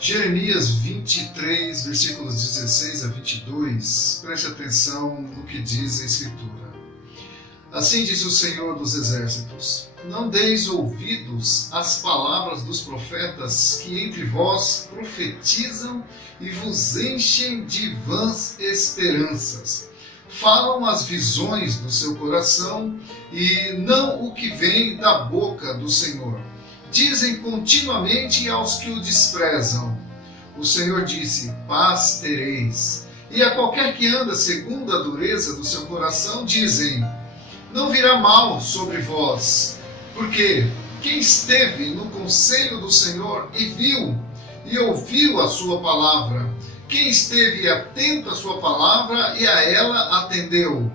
Jeremias 23, versículos 16 a 22, preste atenção no que diz a Escritura. Assim diz o Senhor dos Exércitos: não deis ouvidos às palavras dos profetas que entre vós profetizam e vos enchem de vãs esperanças. Falam as visões do seu coração e não o que vem da boca do Senhor. Dizem continuamente aos que o desprezam: o Senhor disse, paz tereis. E a qualquer que anda segundo a dureza do seu coração, dizem, não virá mal sobre vós. Porque quem esteve no conselho do Senhor e viu, e ouviu a sua palavra, quem esteve atento à sua palavra e a ela atendeu.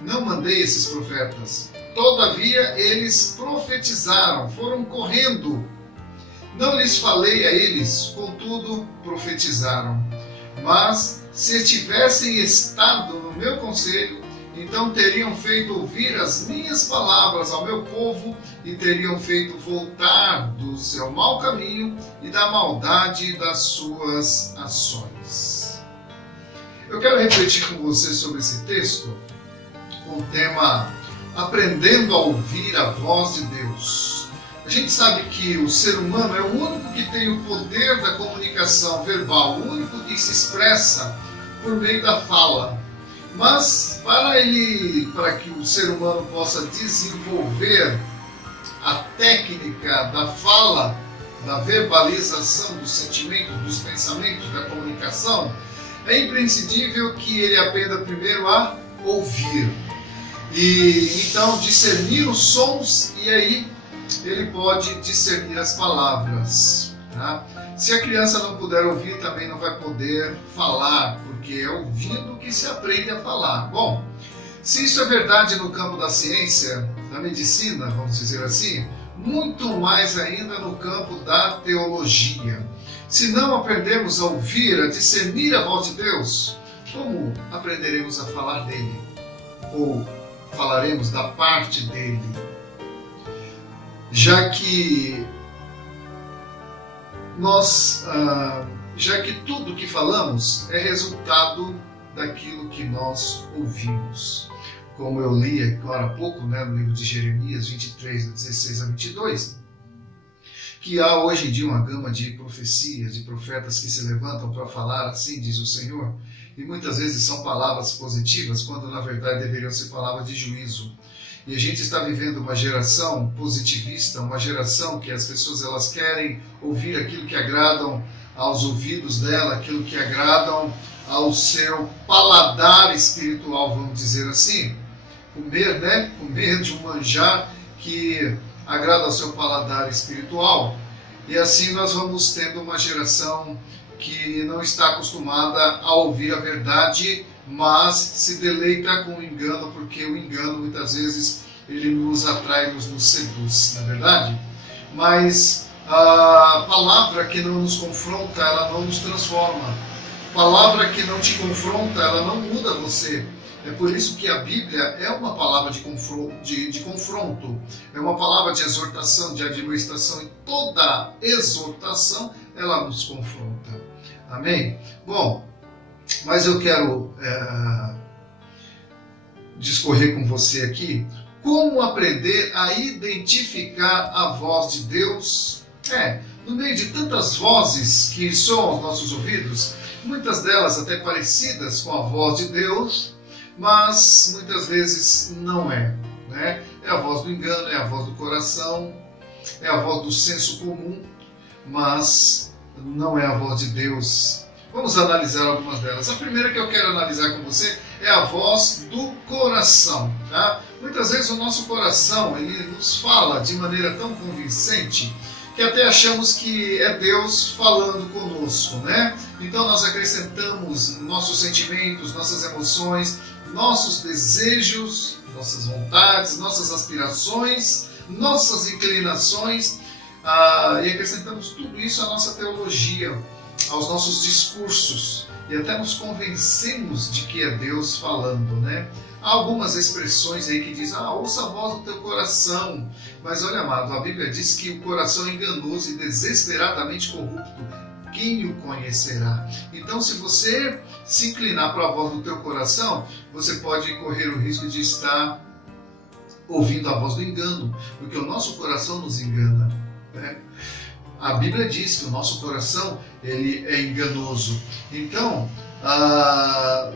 Não mandei esses profetas. Todavia eles profetizaram, foram correndo. Não lhes falei a eles, contudo profetizaram. Mas se tivessem estado no meu conselho, então teriam feito ouvir as minhas palavras ao meu povo e teriam feito voltar do seu mau caminho e da maldade das suas ações. Eu quero refletir com você sobre esse texto com o tema Aprendendo a ouvir a voz de Deus. A gente sabe que o ser humano é o único que tem o poder da comunicação verbal, o único que se expressa por meio da fala. Mas para que o ser humano possa desenvolver a técnica da fala, da verbalização dos sentimentos, dos pensamentos, da comunicação, é imprescindível que ele aprenda primeiro a ouvir. E então discernir os sons, e aí ele pode discernir as palavras. Tá? Se a criança não puder ouvir, também não vai poder falar, porque é ouvindo que se aprende a falar. Bom, se isso é verdade no campo da ciência, da medicina, vamos dizer assim, muito mais ainda no campo da teologia. Se não aprendemos a ouvir, a discernir a voz de Deus, como aprenderemos a falar dele? Ou falaremos da parte dele? Já que tudo que falamos é resultado daquilo que nós ouvimos. Como eu li agora há pouco, no livro de Jeremias 23, 16 a 22, que há hoje em dia uma gama de profecias, de profetas que se levantam para falar, assim diz o Senhor, e muitas vezes são palavras positivas, quando na verdade deveriam ser palavras de juízo. E a gente está vivendo uma geração positivista, uma geração que as pessoas elas querem ouvir aquilo que agradam aos ouvidos dela, aquilo que agradam ao seu paladar espiritual, vamos dizer assim. Comer de um manjar que agrada ao seu paladar espiritual. E assim nós vamos tendo uma geração que não está acostumada a ouvir a verdade, mas se deleita com o engano, porque o engano muitas vezes ele nos atrai, nos seduz, não é verdade? Mas a palavra que não nos confronta, ela não nos transforma. A palavra que não te confronta, ela não muda você. É por isso que a Bíblia é uma palavra de confronto, é uma palavra de exortação, de admoestação, e toda exortação ela nos confronta. Amém? Bom, mas eu quero discorrer com você aqui como aprender a identificar a voz de Deus. No meio de tantas vozes que soam aos nossos ouvidos, muitas delas até parecidas com a voz de Deus, mas muitas vezes não é. É a voz do engano, é a voz do coração, é a voz do senso comum, mas não é a voz de Deus. Vamos analisar algumas delas. A primeira que eu quero analisar com você é a voz do coração. Tá? Muitas vezes o nosso coração ele nos fala de maneira tão convincente que até achamos que é Deus falando conosco, Então nós acrescentamos nossos sentimentos, nossas emoções, nossos desejos, nossas vontades, nossas aspirações, nossas inclinações, e acrescentamos tudo isso à nossa teologia, aos nossos discursos, e até nos convencemos de que é Deus falando, Há algumas expressões aí que dizem, ouça a voz do teu coração. Mas olha, amado, a Bíblia diz que o coração é enganoso e desesperadamente corrupto. quem o conhecerá? Então, se você se inclinar para a voz do teu coração, você pode correr o risco de estar ouvindo a voz do engano, porque o nosso coração nos engana, né? A Bíblia diz que o nosso coração ele é enganoso. Então,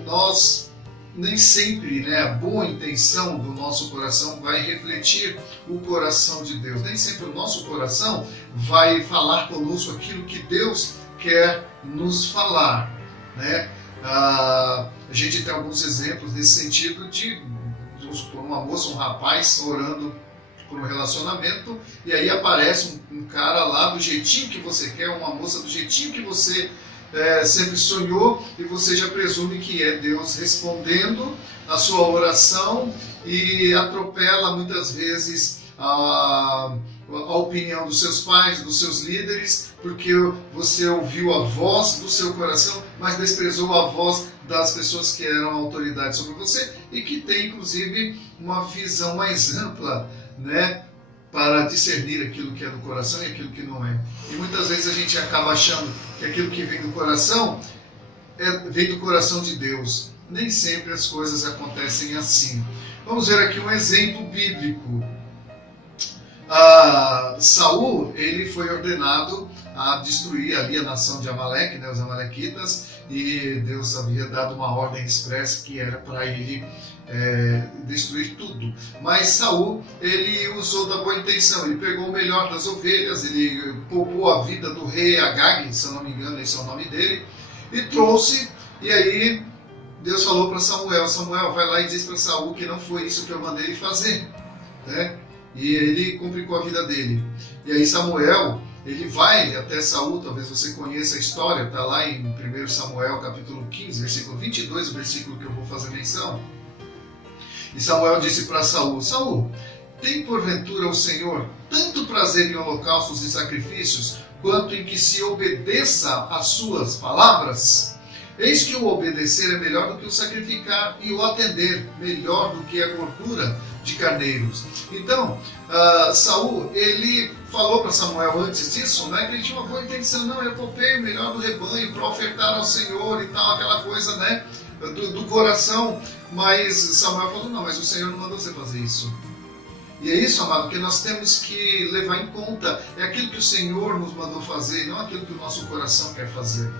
nós nem sempre, né, a boa intenção do nosso coração vai refletir o coração de Deus. Nem sempre o nosso coração vai falar conosco aquilo que Deus quer nos falar, né? A gente tem alguns exemplos nesse sentido de uma moça, um rapaz orando por um relacionamento, e aí aparece um cara lá do jeitinho que você quer, uma moça do jeitinho que você sempre sonhou, e você já presume que é Deus respondendo a sua oração e atropela muitas vezes a opinião dos seus pais, dos seus líderes, porque você ouviu a voz do seu coração, mas desprezou a voz das pessoas que eram autoridade sobre você e que tem inclusive uma visão mais ampla, né, para discernir aquilo que é do coração e aquilo que não é. E muitas vezes a gente acaba achando que aquilo que vem do coração vem do coração de Deus. Nem sempre as coisas acontecem assim. Vamos ver aqui um exemplo bíblico. Saul, ele foi ordenado a destruir ali a nação de Amaleque, né, os amalequitas, e Deus havia dado uma ordem expressa que era para ele destruir tudo. Mas Saul, ele usou da boa intenção, ele pegou o melhor das ovelhas, ele poupou a vida do rei Agag, se eu não me engano, esse é o nome dele, e trouxe, e aí Deus falou para Samuel, Samuel, vai lá e diz para Saul que não foi isso que eu mandei ele fazer, né? E ele complicou a vida dele. E aí Samuel, ele vai até Saul, talvez você conheça a história, está lá em 1 Samuel capítulo 15, versículo 22, o versículo que eu vou fazer menção. E Samuel disse para Saul, Saul, tem porventura o Senhor tanto prazer em holocaustos e sacrifícios, quanto em que se obedeça às suas palavras? Eis que o obedecer é melhor do que o sacrificar, e o atender melhor do que a gordura de carneiros. Então, Saul, ele falou para Samuel antes disso, né, que ele tinha uma boa intenção, não, eu poupei o melhor do rebanho para ofertar ao Senhor e tal, aquela coisa, né, do coração, mas Samuel falou, não, mas o Senhor não mandou você fazer isso. E é isso, amado, que nós temos que levar em conta, é aquilo que o Senhor nos mandou fazer, não aquilo que o nosso coração quer fazer,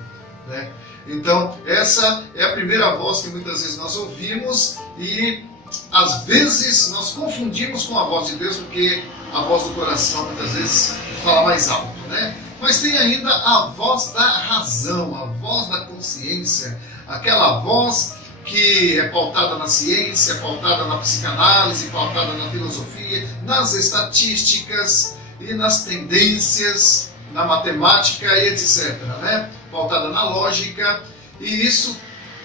né? Então, essa é a primeira voz que muitas vezes nós ouvimos e às vezes nós confundimos com a voz de Deus, porque a voz do coração muitas vezes fala mais alto, né? Mas tem ainda a voz da razão, a voz da consciência, aquela voz que é pautada na ciência, pautada na psicanálise, pautada na filosofia, nas estatísticas e nas tendências, na matemática e etc., né? Pautada na lógica, e isso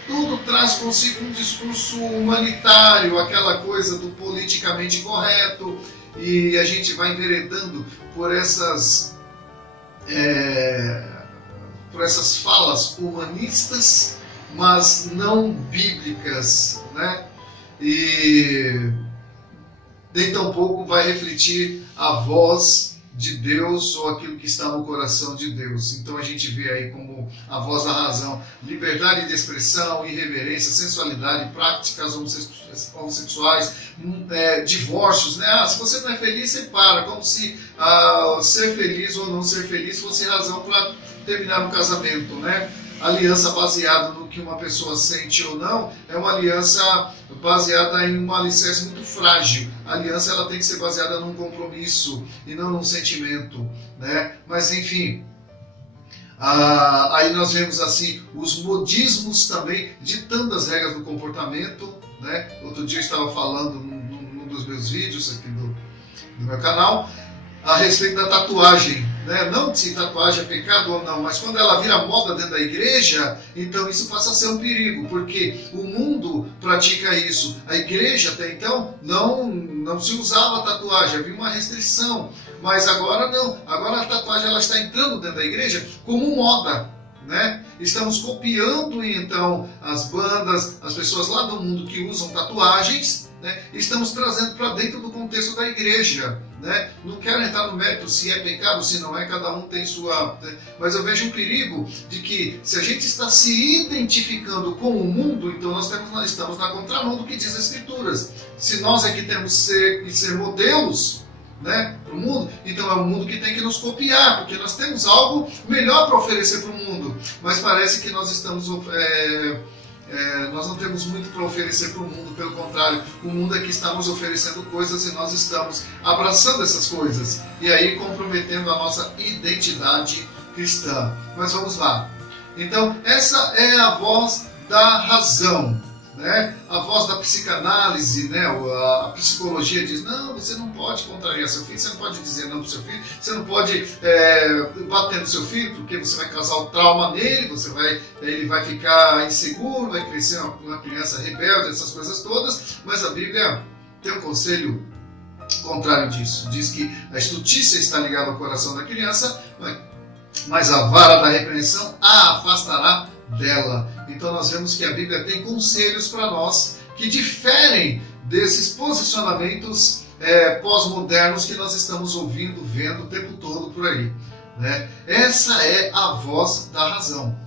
tudo traz consigo um discurso humanitário, aquela coisa do politicamente correto, e a gente vai enveredando por essas falas humanistas, mas não bíblicas, né? E nem tampouco vai refletir a voz de Deus ou aquilo que está no coração de Deus. Então a gente vê aí como a voz da razão, liberdade de expressão, irreverência, sensualidade, práticas homossexuais, divórcios, né? Se você não é feliz, você para, como se ser feliz ou não ser feliz fosse razão para terminar um casamento, né? Aliança baseada no que uma pessoa sente ou não é uma aliança baseada em um alicerce muito frágil. A aliança ela tem que ser baseada num compromisso e não num sentimento, né? Mas enfim, aí nós vemos assim os modismos também ditando as regras do comportamento, né? Outro dia eu estava falando num dos meus vídeos aqui do meu canal a respeito da tatuagem, né? Não se tatuagem é pecado ou não, mas quando ela vira moda dentro da igreja, então isso passa a ser um perigo, porque o mundo pratica isso. A igreja até então não se usava tatuagem, havia uma restrição, mas agora não. Agora a tatuagem ela está entrando dentro da igreja como moda, né? Estamos copiando então as bandas, as pessoas lá do mundo que usam tatuagens, né? Estamos trazendo para dentro do contexto da igreja, né? Não quero entrar no mérito se é pecado, se não é, cada um tem sua... Mas eu vejo um perigo de que, se a gente está se identificando com o mundo, então nós estamos na contramão do que diz as Escrituras. Se nós é que temos que ser modelos, né, para o mundo, então é o mundo que tem que nos copiar, porque nós temos algo melhor para oferecer para o mundo, mas parece que nós estamos... nós não temos muito para oferecer para o mundo, pelo contrário, o mundo é que está nos oferecendo coisas e nós estamos abraçando essas coisas e aí comprometendo a nossa identidade cristã. Mas vamos lá. Então, essa é a voz da razão, né? A voz da psicanálise, né? A psicologia diz: não, você não pode contrariar seu filho, você não pode dizer não para o seu filho, você não pode bater no seu filho, porque você vai causar o trauma nele, ele vai ficar inseguro, vai crescer uma criança rebelde, essas coisas todas. Mas a Bíblia tem um conselho contrário disso. Diz que a estutícia está ligada ao coração da criança, mas a vara da repreensão a afastará dela. Então nós vemos que a Bíblia tem conselhos para nós que diferem desses posicionamentos pós-modernos que nós estamos ouvindo, vendo o tempo todo por aí, né? Essa é a voz da razão,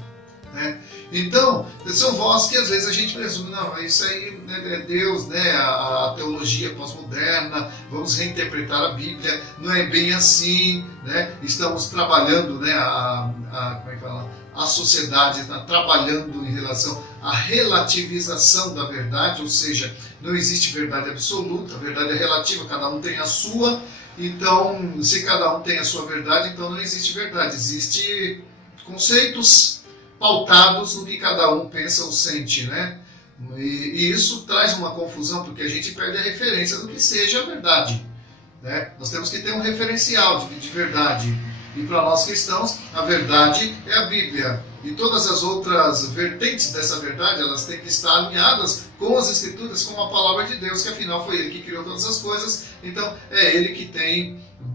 né? Então, são vozes que às vezes a gente presume, não, isso aí, né, é Deus, né, a teologia pós-moderna, vamos reinterpretar a Bíblia, não é bem assim, né? Estamos trabalhando, né, como é que fala? A sociedade está trabalhando em relação à relativização da verdade, ou seja, não existe verdade absoluta, a verdade é relativa, cada um tem a sua. Então, se cada um tem a sua verdade, então não existe verdade, existe conceitos pautados no que cada um pensa ou sente, né? E isso traz uma confusão, porque a gente perde a referência do que seja a verdade, né? Nós temos que ter um referencial de verdade. E para nós cristãos, a verdade é a Bíblia. E todas as outras vertentes dessa verdade, elas têm que estar alinhadas com as Escrituras, com a palavra de Deus, que afinal foi Ele que criou todas as coisas. Então, é Ele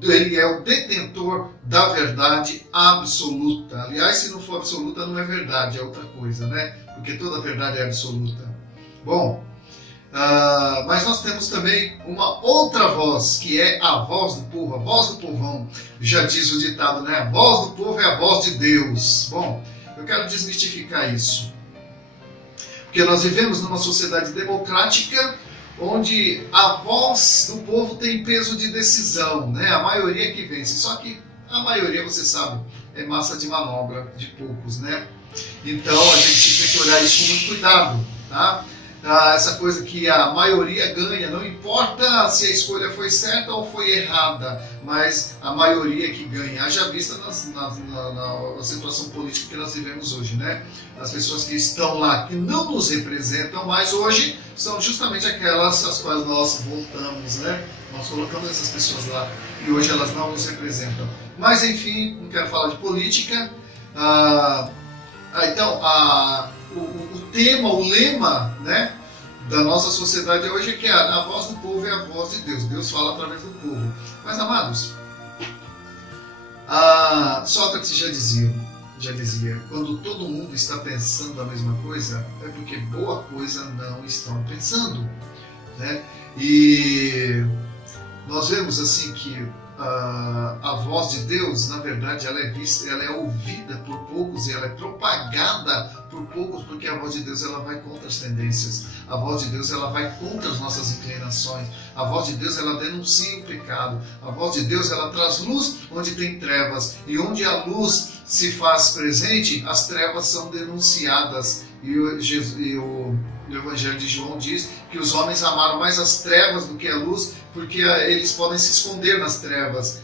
Ele é o detentor da verdade absoluta. Aliás, se não for absoluta, não é verdade, é outra coisa, né? Porque toda verdade é absoluta. Bom, mas nós temos também uma outra voz, que é a voz do povo, a voz do povão. Já diz o ditado, né? A voz do povo é a voz de Deus. Bom, eu quero desmistificar isso. Porque nós vivemos numa sociedade democrática onde a voz do povo tem peso de decisão, né? A maioria que vence. Só que a maioria, você sabe, é massa de manobra de poucos, né? Então a gente tem que olhar isso com muito cuidado, tá? Essa coisa que a maioria ganha, não importa se a escolha foi certa ou foi errada, mas a maioria que ganha. Haja vista na situação política que nós vivemos hoje, né? As pessoas que estão lá, que não nos representam mais hoje, são justamente aquelas às quais nós voltamos, né? Nós colocamos essas pessoas lá e hoje elas não nos representam. Mas enfim, não quero falar de política. Então, o tema, o lema, né, da nossa sociedade hoje é que a voz do povo é a voz de Deus. Deus fala através do povo. Mas, amados, Sócrates já dizia, quando todo mundo está pensando a mesma coisa, é porque boa coisa não estão pensando, né? E nós vemos assim que a voz de Deus, na verdade, ela é vista, ela é ouvida por poucos e ela é propagada por poucos, porque a voz de Deus ela vai contra as tendências, a voz de Deus ela vai contra as nossas inclinações, a voz de Deus ela denuncia o pecado, a voz de Deus ela traz luz onde tem trevas, e onde a luz se faz presente, as trevas são denunciadas. E o Evangelho de João diz que os homens amaram mais as trevas do que a luz, porque eles podem se esconder nas trevas.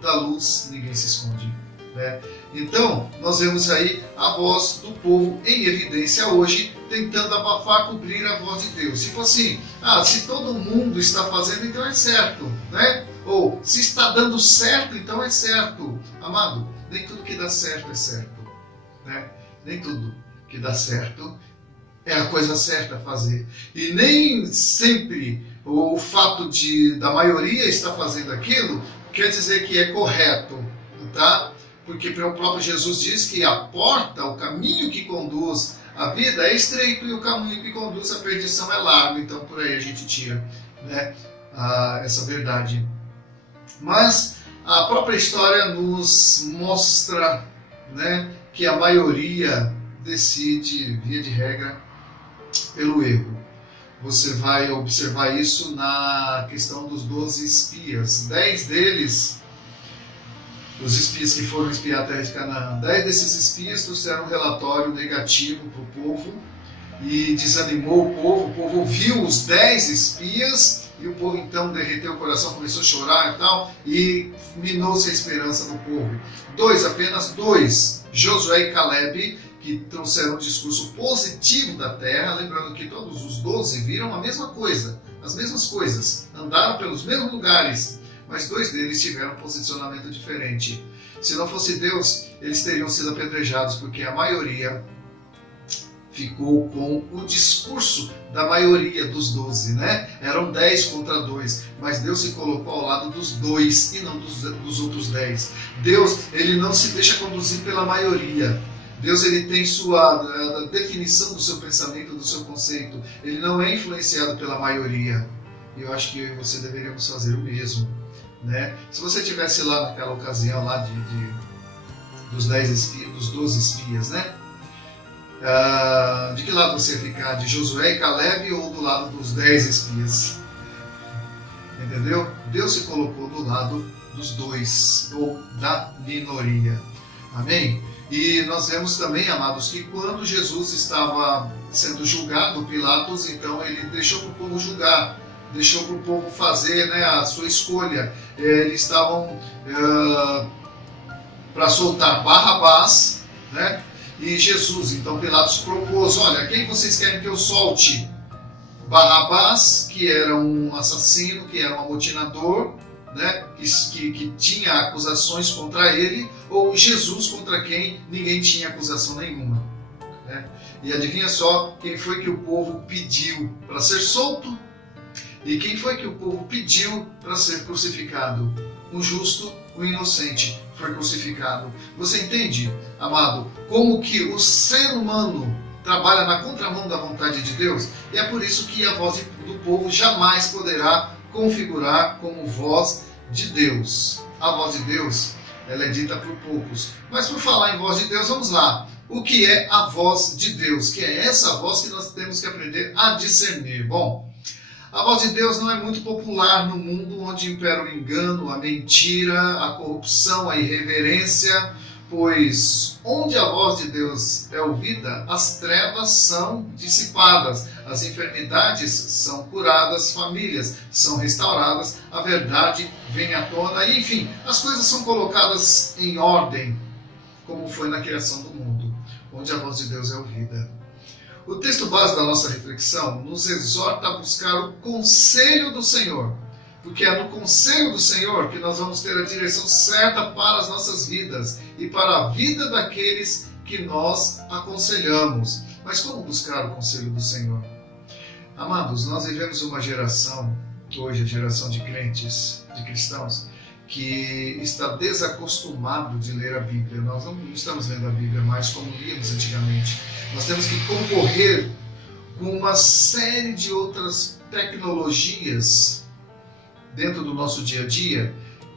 Da luz ninguém se esconde, né? Então, nós vemos aí a voz do povo em evidência hoje, tentando abafar, cobrir a voz de Deus. Tipo assim, se todo mundo está fazendo, então é certo, né? Ou, se está dando certo, então é certo. Amado, nem tudo que dá certo é certo, né? Nem tudo que dá certo é a coisa certa a fazer. E nem sempre o fato da maioria estar fazendo aquilo quer dizer que é correto, tá? Porque o próprio Jesus diz que a porta, o caminho que conduz a vida é estreito e o caminho que conduz à perdição é largo. Então por aí a gente tira, né, essa verdade. Mas a própria história nos mostra, né, que a maioria decide, via de regra, pelo erro. Você vai observar isso na questão dos 12 espias. 10 deles, os espias que foram espiar a terra de Canaã, 10 desses espias trouxeram um relatório negativo para o povo e desanimou o povo. O povo ouviu os 10 espias e o povo então derreteu o coração, começou a chorar e tal, e minou-se a esperança do povo. Apenas dois, Josué e Caleb, que trouxeram um discurso positivo da terra, lembrando que todos os 12 viram a mesma coisa, as mesmas coisas, andaram pelos mesmos lugares, mas 2 deles tiveram um posicionamento diferente. Se não fosse Deus, eles teriam sido apedrejados, porque a maioria ficou com o discurso da maioria dos 12, né? Eram 10 contra 2, mas Deus se colocou ao lado dos 2 e não dos outros 10. Deus, ele não se deixa conduzir pela maioria. Deus, ele tem a definição do seu pensamento, do seu conceito. Ele não é influenciado pela maioria. E eu acho que eu e você deveríamos fazer o mesmo, né? Se você estivesse lá naquela ocasião lá dos 12 espias, né? De que lado você ia ficar? De Josué e Caleb ou do lado dos 10 espias? Entendeu? Deus se colocou do lado dos 2, ou da minoria. Amém? E nós vemos também, amados, que quando Jesus estava sendo julgado, Pilatos, então ele deixou para o povo julgar, deixou para o povo fazer, né, a sua escolha. Eles estavam para soltar Barrabás, né, e Jesus. Então Pilatos propôs: olha, quem vocês querem que eu solte? Barrabás, que era um assassino, que era um amotinador, né, que tinha acusações contra ele, ou Jesus, contra quem ninguém tinha acusação nenhuma, né? E adivinha só quem foi que o povo pediu para ser solto? E quem foi que o povo pediu para ser crucificado? O justo, o inocente foi crucificado. Você entende, amado, como que o ser humano trabalha na contramão da vontade de Deus? E é por isso que a voz do povo jamais poderá configurar como voz de Deus. A voz de Deus, ela é dita por poucos. Mas por falar em voz de Deus, vamos lá. O que é a voz de Deus? Que é essa voz que nós temos que aprender a discernir. Bom, a voz de Deus não é muito popular no mundo onde impera o engano, a mentira, a corrupção, a irreverência, pois onde a voz de Deus é ouvida, as trevas são dissipadas, as enfermidades são curadas, famílias são restauradas, a verdade vem à tona, e, enfim, as coisas são colocadas em ordem, como foi na criação do mundo, onde a voz de Deus é ouvida. O texto base da nossa reflexão nos exorta a buscar o conselho do Senhor, porque é no conselho do Senhor que nós vamos ter a direção certa para as nossas vidas e para a vida daqueles que nós aconselhamos. Mas como buscar o conselho do Senhor? Amados, nós vivemos uma geração, hoje a geração de crentes, de cristãos, que está desacostumado de ler a Bíblia. Nós não estamos lendo a Bíblia mais como líamos antigamente. Nós temos que concorrer com uma série de outras tecnologias dentro do nosso dia a dia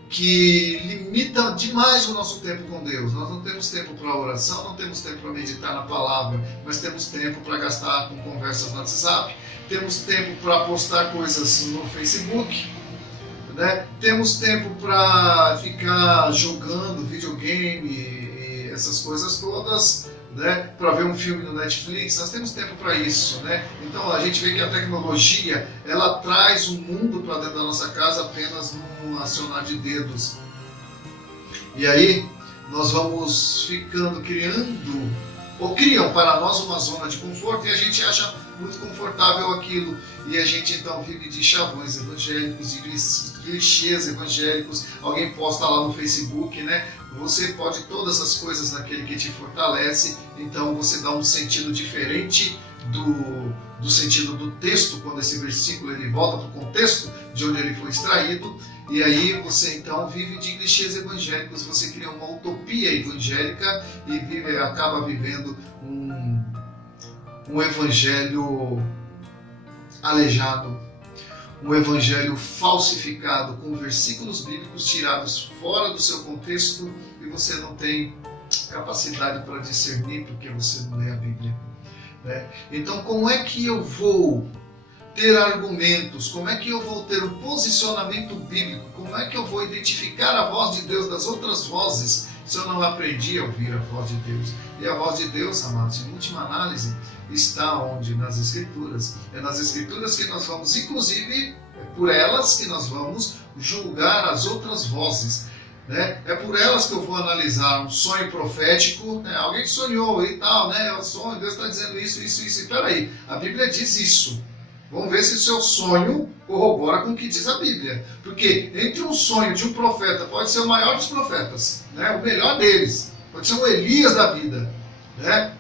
que limita demais o nosso tempo com Deus. Nós não temos tempo para oração, não temos tempo para meditar na palavra, mas temos tempo para gastar com conversas no WhatsApp, temos tempo para postar coisas no Facebook, né? Temos tempo para ficar jogando videogame e essas coisas todas, né? Para ver um filme no Netflix. Nós temos tempo para isso, né? Então a gente vê que a tecnologia, ela traz o mundo para dentro da nossa casa apenas num acionar de dedos. E aí nós vamos ficando criando, ou criam para nós uma zona de conforto, e a gente acha muito confortável aquilo, e a gente então vive de chavões evangélicos, de clichês evangélicos. Alguém posta lá no Facebook, né? Você pode todas as coisas naquele que te fortalece. Então você dá um sentido diferente do sentido do texto, quando esse versículo ele volta para o contexto de onde ele foi extraído, e aí você então vive de clichês evangélicos, você cria uma utopia evangélica e acaba vivendo um evangelho aleijado, um evangelho falsificado, com versículos bíblicos tirados fora do seu contexto e você não tem capacidade para discernir porque você não lê a Bíblia, né? Então, como é que eu vou ter argumentos? Como é que eu vou ter um posicionamento bíblico? Como é que eu vou identificar a voz de Deus das outras vozes se eu não aprendi a ouvir a voz de Deus? E a voz de Deus, amados, em última análise, está onde? Nas Escrituras. É nas Escrituras que nós vamos, inclusive, é por elas que nós vamos julgar as outras vozes, né? É por elas que eu vou analisar um sonho profético, né? Alguém sonhou e tal, né? O sonho, Deus está dizendo isso. E peraí, a Bíblia diz isso. Vamos ver se o seu sonho corrobora com o que diz a Bíblia. Porque entre um sonho de um profeta, pode ser o maior dos profetas, né? O melhor deles, pode ser o Elias da vida, né?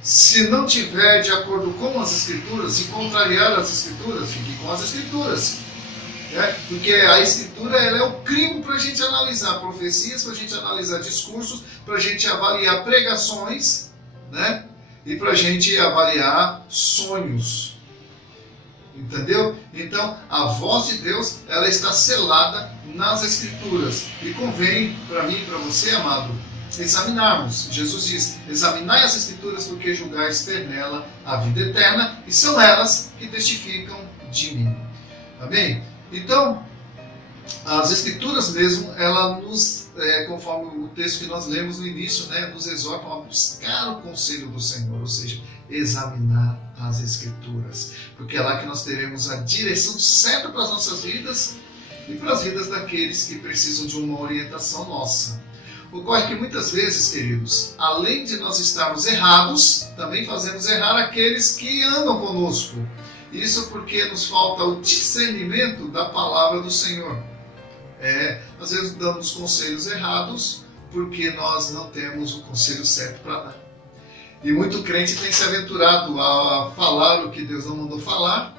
Se não tiver de acordo com as Escrituras, se contrariar as Escrituras, fique com as Escrituras, né? Porque a Escritura, ela é o crivo para a gente analisar profecias, para a gente analisar discursos, para a gente avaliar pregações, né? E para a gente avaliar sonhos. Entendeu? Então, a voz de Deus, ela está selada nas Escrituras. E convém para mim e para você, amado, examinarmos. Jesus diz: examinai as Escrituras, porque julgais ter nela a vida eterna, e são elas que testificam de mim. Amém? Então, as Escrituras mesmo, ela nos, conforme o texto que nós lemos no início, né, nos exortam a buscar o conselho do Senhor, ou seja, examinar as Escrituras, porque é lá que nós teremos a direção certa para as nossas vidas e para as vidas daqueles que precisam de uma orientação nossa. Ocorre que muitas vezes, queridos, além de nós estarmos errados, também fazemos errar aqueles que andam conosco. Isso porque nos falta o discernimento da palavra do Senhor. Às vezes damos conselhos errados porque nós não temos o conselho certo para dar. E muito crente tem se aventurado a falar o que Deus não mandou falar,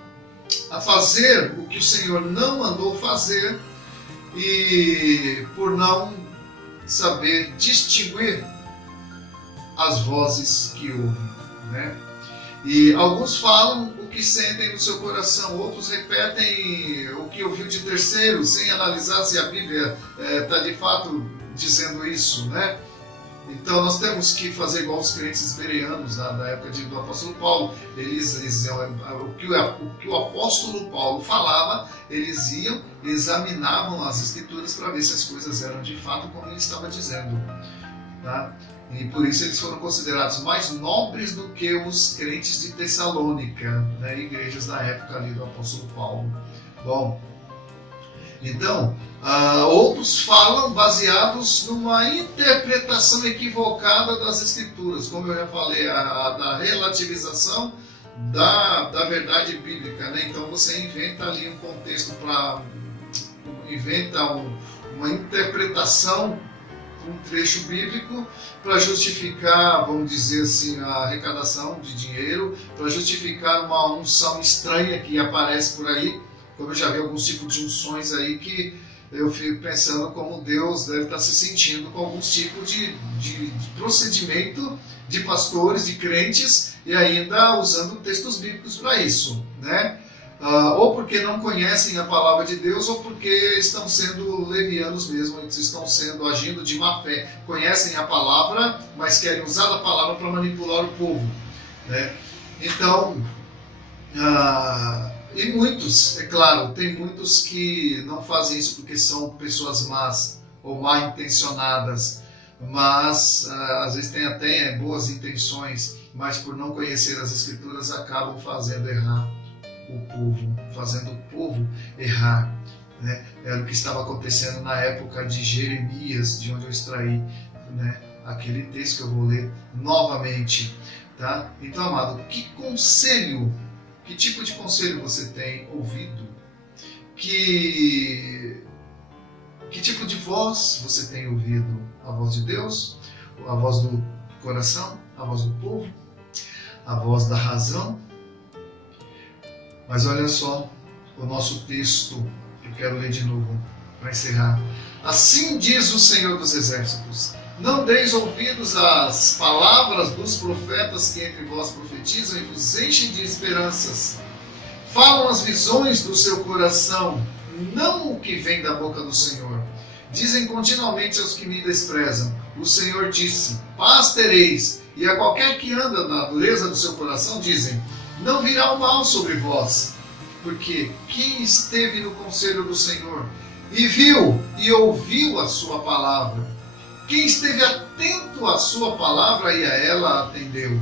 a fazer o que o Senhor não mandou fazer, e por não saber distinguir as vozes que ouvem, né? E alguns falam o que sentem no seu coração, outros repetem o que ouviu de terceiros, sem analisar se a Bíblia está de fato dizendo isso, né? Então nós temos que fazer igual os crentes bereanos da época do apóstolo Paulo. Eles o que o apóstolo Paulo falava, eles iam, examinavam as Escrituras para ver se as coisas eram de fato como ele estava dizendo, tá? E por isso eles foram considerados mais nobres do que os crentes de Tessalônica, né, igrejas da época ali do apóstolo Paulo. Bom, então, outros falam baseados numa interpretação equivocada das Escrituras, como eu já falei, da relativização da verdade bíblica, né? Então você inventa ali um contexto inventa uma interpretação, um trecho bíblico para justificar, vamos dizer assim, a arrecadação de dinheiro, para justificar uma unção estranha que aparece por aí. Como eu já vi alguns tipos de unções aí que eu fico pensando como Deus deve estar se sentindo com alguns tipos de procedimento de pastores, de crentes, e ainda usando textos bíblicos para isso, né? Ou porque não conhecem a palavra de Deus, ou porque estão sendo levianos mesmo, eles estão agindo de má fé. Conhecem a palavra, mas querem usar a palavra para manipular o povo, né? Então, e muitos, é claro, tem muitos que não fazem isso porque são pessoas más ou mal intencionadas, mas às vezes tem até boas intenções, mas por não conhecer as Escrituras acabam fazendo errar o povo, fazendo o povo errar, né? Era o que estava acontecendo na época de Jeremias, de onde eu extraí, né, aquele texto que eu vou ler novamente, tá? Então, amado, que tipo de conselho você tem ouvido? Que tipo de voz você tem ouvido? A voz de Deus? A voz do coração? A voz do povo? A voz da razão? Mas olha só o nosso texto, que eu quero ler de novo para encerrar. Assim diz o Senhor dos Exércitos: Não deis ouvidos às palavras dos profetas que entre vós profetizam e vos enchem de esperanças. Falam as visões do seu coração, não o que vem da boca do Senhor. Dizem continuamente aos que me desprezam: o Senhor disse, paz tereis. E a qualquer que anda na dureza do seu coração dizem: não virá o mal sobre vós. Porque quem esteve no conselho do Senhor e viu e ouviu a sua palavra? Quem esteve atento à sua palavra e a ela atendeu?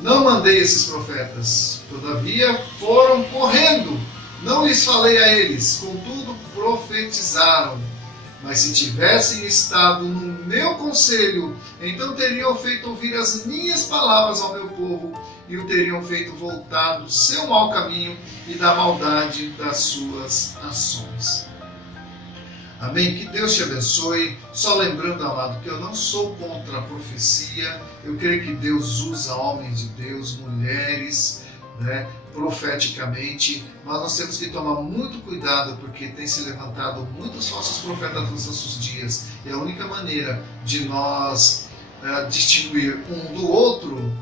Não mandei esses profetas, todavia foram correndo. Não lhes falei a eles, contudo profetizaram. Mas se tivessem estado no meu conselho, então teriam feito ouvir as minhas palavras ao meu povo e o teriam feito voltar do seu mau caminho e da maldade das suas ações. Amém? Que Deus te abençoe. Só lembrando, amado, que eu não sou contra a profecia. Eu creio que Deus usa homens de Deus, mulheres, profeticamente, mas nós temos que tomar muito cuidado, porque tem se levantado muitos falsos profetas nos nossos dias, e a única maneira de nós distinguir um do outro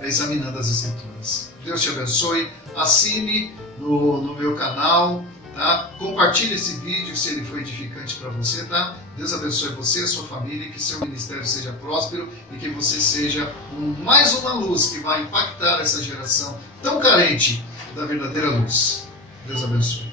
é examinando as Escrituras. Deus te abençoe. Assine no meu canal, tá? Compartilhe esse vídeo se ele foi edificante para você, tá? Deus abençoe você, a sua família, que seu ministério seja próspero e que você seja mais uma luz que vai impactar essa geração tão carente da verdadeira luz. Deus abençoe.